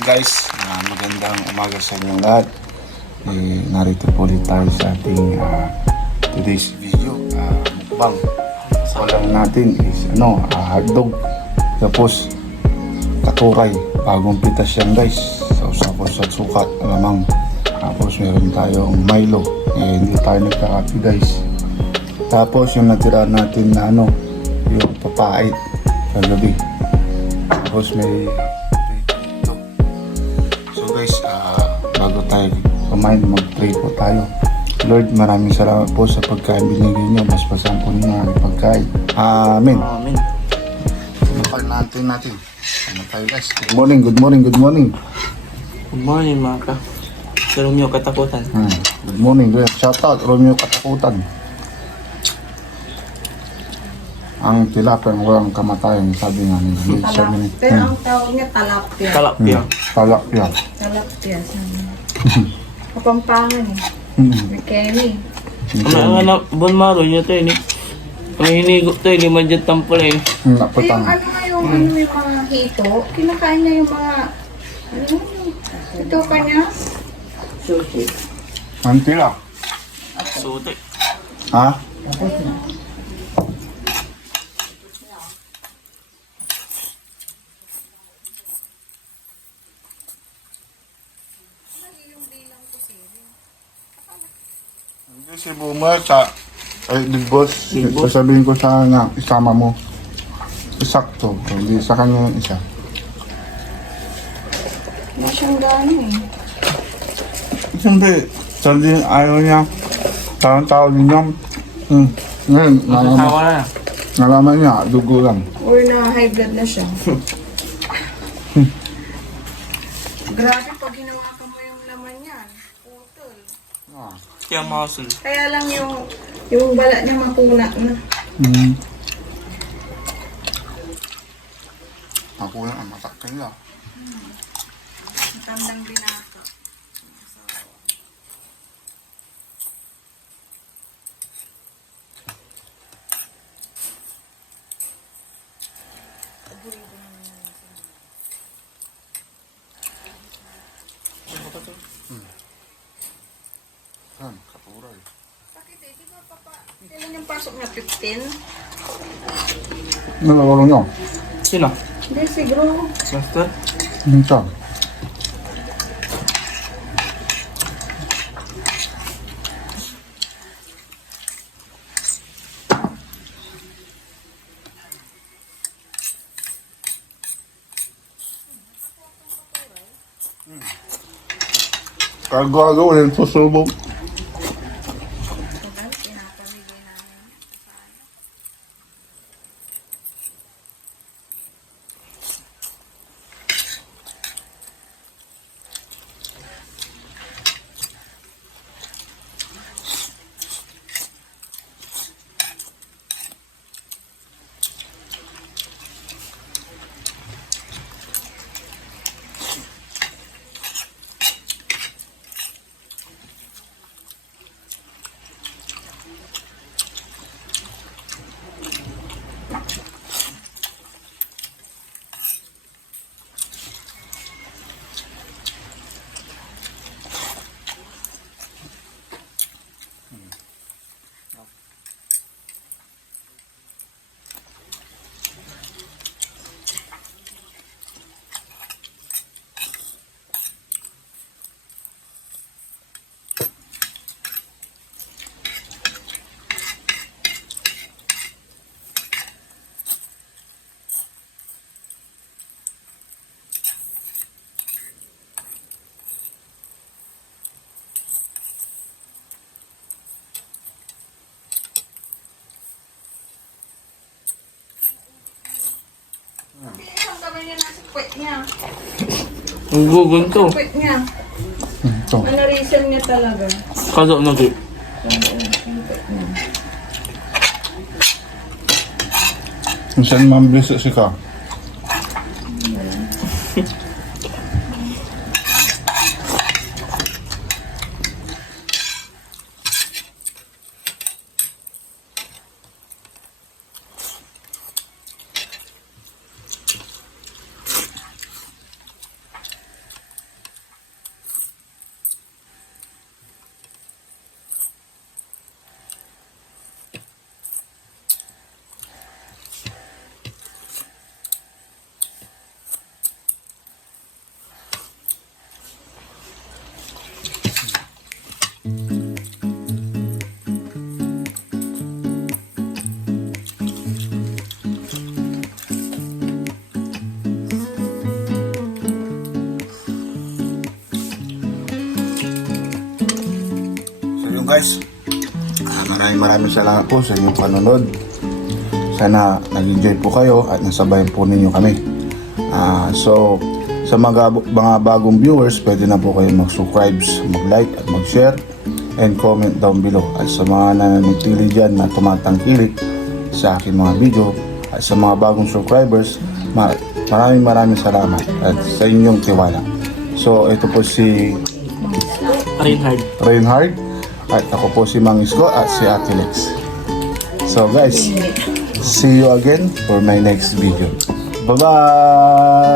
guys, magandang umaga sa inyong lahat. Narito po ulit tayo sa ating today's video, mukbang. Ulam natin is hotdog, tapos katuray, bagong pitas yan guys. Tapos sa sukat, alamang. Tapos meron tayong Milo, hindi tayo nagkakapi guys. Tapos yung natira natin na yung papait kagabi. Tapos may guys, bago tayo kumain, mag-pray po tayo. Lord, maraming salamat po sa pagkain binigay niyo. Mas pasan po niyo ang pagkain. Amen. Amen. Natin. Ano tayo guys? Good morning. Good morning mga ka. Sa Romeo Katakutan. Good morning. Shout out Romeo Katakutan. Ang tilapia ang walang kamatayan, sabi nga nila. Pero ang tawag niya talapia. Talapia. Talapia. Talapia. Kapampangan eh. May kemi. Ang anak, bon maro niya to yun eh. Ang hinigot to yun, lima dyan tampol eh. Pero yung yung mga hito, kinakain niya yung mga, ito kanya? Sushi. Ang tila. Suti. Ha? Hindi si Boomer Big Boss. Big Boss. Sasabihin ko sa na isama mo. Sakto. Hindi sa kanya yung isa. Wala siyang gano eh. Siyempre, sabi ayaw niya. Tao din niya. Ngayon, Makasawa na. nalaman niya, dugo lang. Or na high blood na siya. Grabe pag hinawakan mo yung laman niyan. Putol. Kaya muscle. Kaya lang yung balat niya mapuna na. Ako lang ang matak nila. Tandang binata. Katuray. Bakit eh? Di ba papa? Kailan yung pasok na 15? Nalawalo niyo? Sino? Hindi, siguro. Master? Minsan. Kagawa rin susubok. Isang kamay niya nasa puwet niya. Ang gugun to. Puwet niya. Ito. Ano reason niya talaga? Kaso na to. Minsan mabilis si ka. guys, maraming salamat po sa inyong panonood. Sana nag-enjoy po kayo at nasabayan po ninyo kami. So sa mga bagong viewers, pwede na po kayo mag-subscribe, mag-like at mag-share and comment down below. At sa mga nananatili dyan na tumatangkilik sa aking mga video at sa mga bagong subscribers, maraming salamat at sa inyong tiwala. So ito po si Reinhard at ako po si Mang Isko at si Ate Lex. So guys, see you again for my next video. Bye-bye!